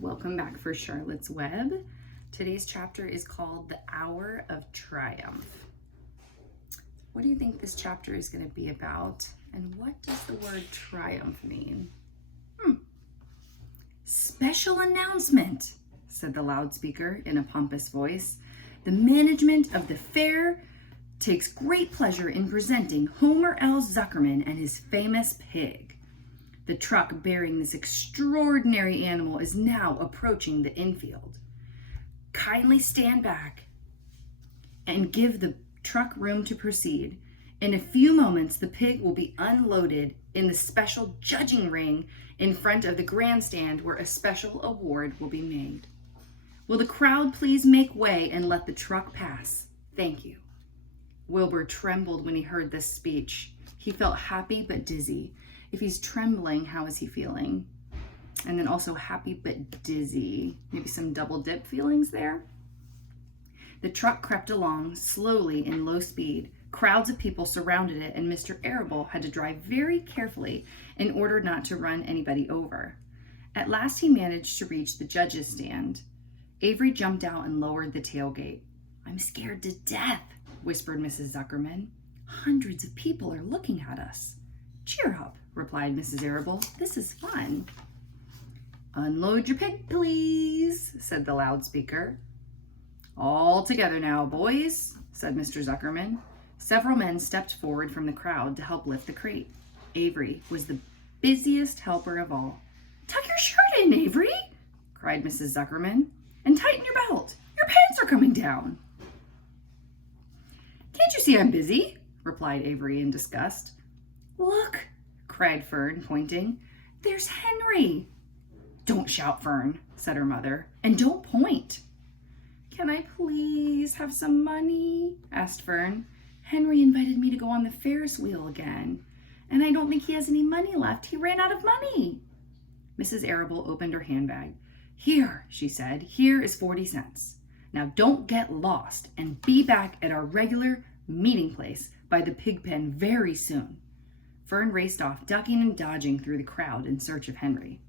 Welcome back for Charlotte's Web. Today's chapter is called The Hour of Triumph. What do you think this chapter is going to be about? And what does the word triumph mean? Special announcement, said the loudspeaker in a pompous voice. The management of the fair takes great pleasure in presenting Homer L. Zuckerman and his famous pig. The truck bearing this extraordinary animal is now approaching the infield. Kindly stand back and give the truck room to proceed. In a few moments, the pig will be unloaded in the special judging ring in front of the grandstand where a special award will be made. Will the crowd please make way and let the truck pass? Thank you. Wilbur trembled when he heard this speech. He felt happy but dizzy. If he's trembling, how is he feeling? And then also happy but dizzy. Maybe some double dip feelings there. The truck crept along slowly in low speed. Crowds of people surrounded it, and Mr. Arable had to drive very carefully in order not to run anybody over. At last he managed to reach the judge's stand. Avery jumped out and lowered the tailgate. I'm scared to death, whispered Mrs. Zuckerman. Hundreds of people are looking at us. Cheer up, replied Mrs. Arable. This is fun. Unload your pig, please, said the loudspeaker. All together now, boys, said Mr. Zuckerman. Several men stepped forward from the crowd to help lift the crate. Avery was the busiest helper of all. Tuck your shirt in, Avery, cried Mrs. Zuckerman, and tighten your belt. Your pants are coming down. Can't you see I'm busy? Replied Avery in disgust. Look, cried Fern, pointing. There's Henry. Don't shout, Fern, said her mother, and don't point. Can I please have some money? Asked Fern. Henry invited me to go on the Ferris wheel again, and I don't think he has any money left. He ran out of money. Mrs. Arable opened her handbag. Here, she said, here is 40 cents. Now don't get lost and be back at our regular meeting place by the pig pen very soon. Fern raced off, ducking and dodging through the crowd in search of Henry.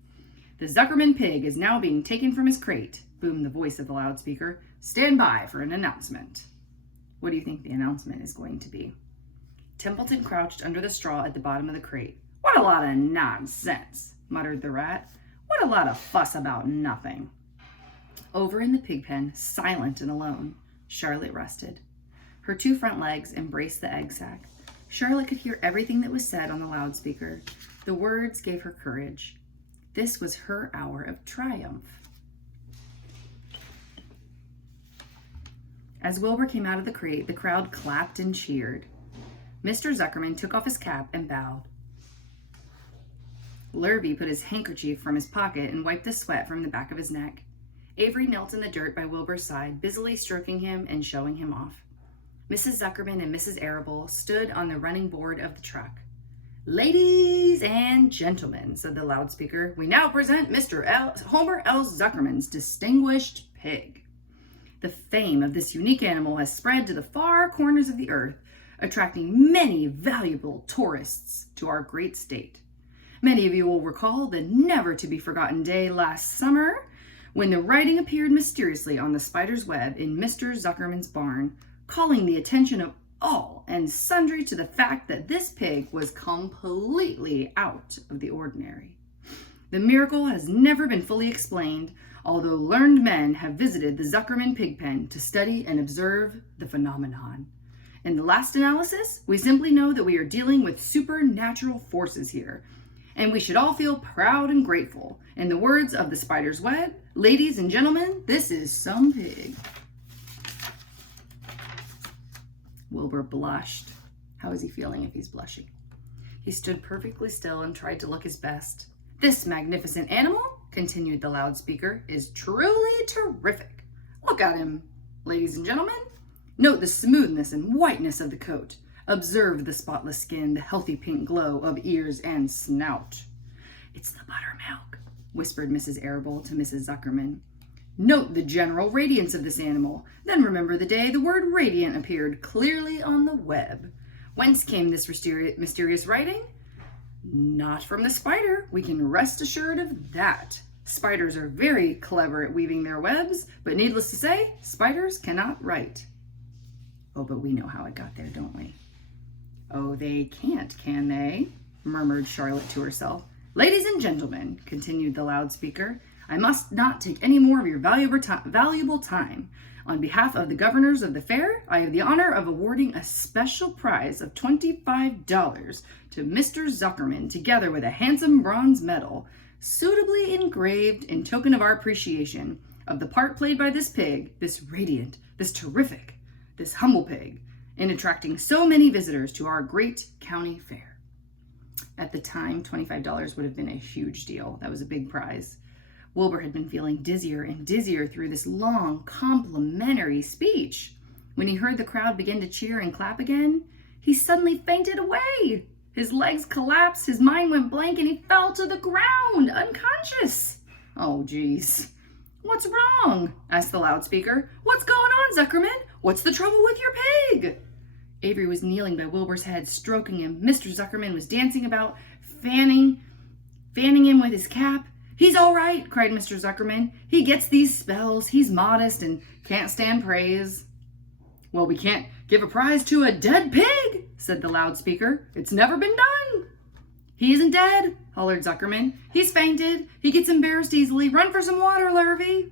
The Zuckerman pig is now being taken from his crate, boomed the voice of the loudspeaker. Stand by for an announcement. What do you think the announcement is going to be? Templeton crouched under the straw at the bottom of the crate. What a lot of nonsense, muttered the rat. What a lot of fuss about nothing. Over in the pig pen, silent and alone, Charlotte rested. Her two front legs embraced the egg sack. Charlotte could hear everything that was said on the loudspeaker. The words gave her courage. This was her hour of triumph. As Wilbur came out of the crate, the crowd clapped and cheered. Mr. Zuckerman took off his cap and bowed. Lurvy put his handkerchief from his pocket and wiped the sweat from the back of his neck. Avery knelt in the dirt by Wilbur's side, busily stroking him and showing him off. Mrs. Zuckerman and Mrs. Arable stood on the running board of the truck. Ladies and gentlemen, said the loudspeaker, we now present Mr. Homer L. Zuckerman's distinguished pig. The fame of this unique animal has spread to the far corners of the earth, attracting many valuable tourists to our great state. Many of you will recall the never-to-be-forgotten day last summer when the writing appeared mysteriously on the spider's web in Mr. Zuckerman's barn, calling the attention of all and sundry to the fact that this pig was completely out of the ordinary. The miracle has never been fully explained, although learned men have visited the Zuckerman pig pen to study and observe the phenomenon. In the last analysis, we simply know that we are dealing with supernatural forces here, and we should all feel proud and grateful. In the words of the spider's web, ladies and gentlemen, this is some pig. Wilbur blushed. How is he feeling if he's blushing? He stood perfectly still and tried to look his best. This magnificent animal, continued the loudspeaker, is truly terrific. Look at him, ladies and gentlemen. Note the smoothness and whiteness of the coat. Observe the spotless skin, the healthy pink glow of ears and snout. It's the buttermilk, whispered Mrs. Arable to Mrs. Zuckerman. Note the general radiance of this animal. Then remember the day the word radiant appeared clearly on the web. Whence came this mysterious writing? Not from the spider, we can rest assured of that, Spiders are very clever at weaving their webs, but needless to say, spiders cannot write. Oh, but we know how it got there, don't we? Oh, they can't, can they? Murmured Charlotte to herself. Ladies and gentlemen, continued the loudspeaker, I must not take any more of your valuable time. On behalf of the governors of the fair, I have the honor of awarding a special prize of $25 to Mr. Zuckerman, together with a handsome bronze medal, suitably engraved in token of our appreciation of the part played by this pig, this radiant, this terrific, this humble pig, in attracting so many visitors to our great county fair. At the time, $25 would have been a huge deal. That was a big prize. Wilbur had been feeling dizzier and dizzier through this long, complimentary speech. When he heard the crowd begin to cheer and clap again, he suddenly fainted away. His legs collapsed, his mind went blank, and he fell to the ground, unconscious. Oh, geez. What's wrong? Asked the loudspeaker. What's going on, Zuckerman? What's the trouble with your pig? Avery was kneeling by Wilbur's head, stroking him. Mr. Zuckerman was dancing about, fanning him with his cap. He's all right, cried Mr. Zuckerman. He gets these spells. He's modest and can't stand praise. Well, we can't give a prize to a dead pig, said the loudspeaker. It's never been done. He isn't dead, hollered Zuckerman. He's fainted. He gets embarrassed easily. Run for some water, Lurvy.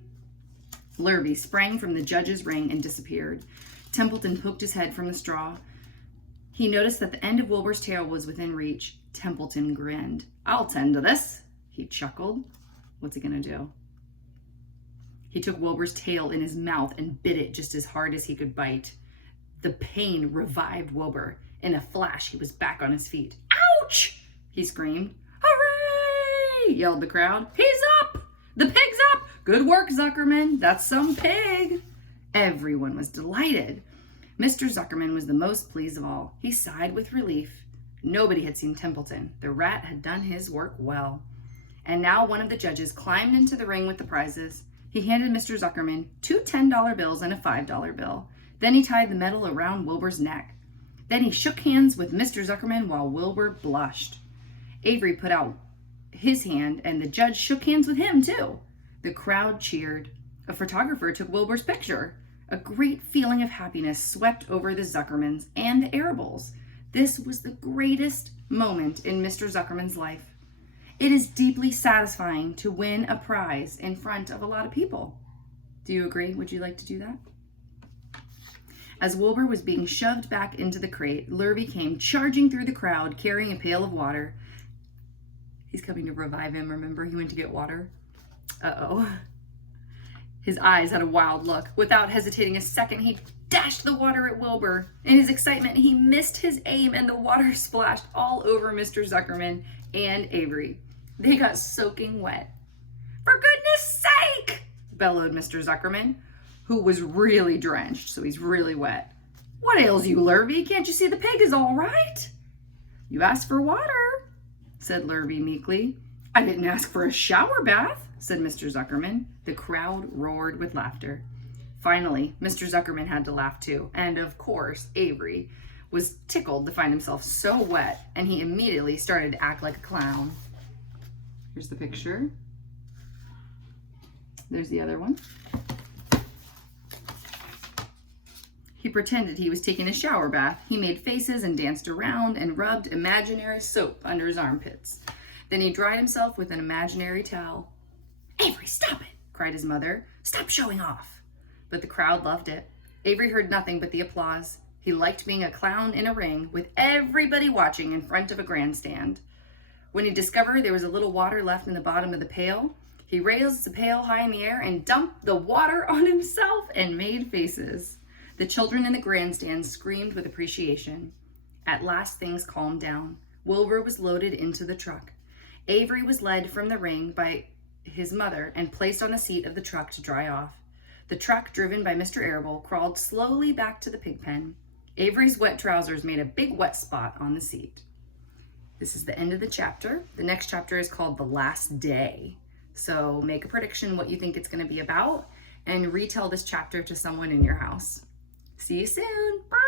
Lurvy sprang from the judge's ring and disappeared. Templeton poked his head from the straw. He noticed that the end of Wilbur's tail was within reach. Templeton grinned. I'll tend to this, he chuckled. What's he gonna do? He took Wilbur's tail in his mouth and bit it just as hard as he could bite. The pain revived Wilbur. In a flash, he was back on his feet. Ouch! He screamed. Hooray! Yelled the crowd. He's up! The pig's up! Good work, Zuckerman. That's some pig. Everyone was delighted. Mr. Zuckerman was the most pleased of all. He sighed with relief. Nobody had seen Templeton. The rat had done his work well. And now one of the judges climbed into the ring with the prizes. He handed Mr. Zuckerman 2 $10 bills and a $5 bill. Then he tied the medal around Wilbur's neck. Then he shook hands with Mr. Zuckerman while Wilbur blushed. Avery put out his hand, and the judge shook hands with him, too. The crowd cheered. A photographer took Wilbur's picture. A great feeling of happiness swept over the Zuckermans and the Arables. This was the greatest moment in Mr. Zuckerman's life. It is deeply satisfying to win a prize in front of a lot of people. Do you agree? Would you like to do that? As Wilbur was being shoved back into the crate, Lurvy came charging through the crowd, carrying a pail of water. He's coming to revive him. Remember, he went to get water? Uh-oh. His eyes had a wild look. Without hesitating a second, he dashed the water at Wilbur. In his excitement, he missed his aim, and the water splashed all over Mr. Zuckerman and Avery. They got soaking wet. For goodness sake, bellowed Mr. Zuckerman, who was really drenched, so he's really wet. What ails you, Lurvy? Can't you see the pig is all right? You asked for water, said Lurvy meekly. I didn't ask for a shower bath, said Mr. Zuckerman. The crowd roared with laughter. Finally, Mr. Zuckerman had to laugh too, and of course, Avery was tickled to find himself so wet, and he immediately started to act like a clown. Here's the picture. There's the other one. He pretended he was taking a shower bath. He made faces and danced around and rubbed imaginary soap under his armpits. Then he dried himself with an imaginary towel. Avery, stop it, cried his mother. Stop showing off. But the crowd loved it. Avery heard nothing but the applause. He liked being a clown in a ring with everybody watching in front of a grandstand. When he discovered there was a little water left in the bottom of the pail, he raised the pail high in the air and dumped the water on himself and made faces. The children in the grandstand screamed with appreciation. At last things calmed down. Wilbur was loaded into the truck. Avery was led from the ring by his mother and placed on the seat of the truck to dry off. The truck, driven by Mr. Arable, crawled slowly back to the pig pen. Avery's wet trousers made a big wet spot on the seat. This is the end of the chapter. The next chapter is called The Last Day. So make a prediction what you think it's going to be about and retell this chapter to someone in your house. See you soon. Bye.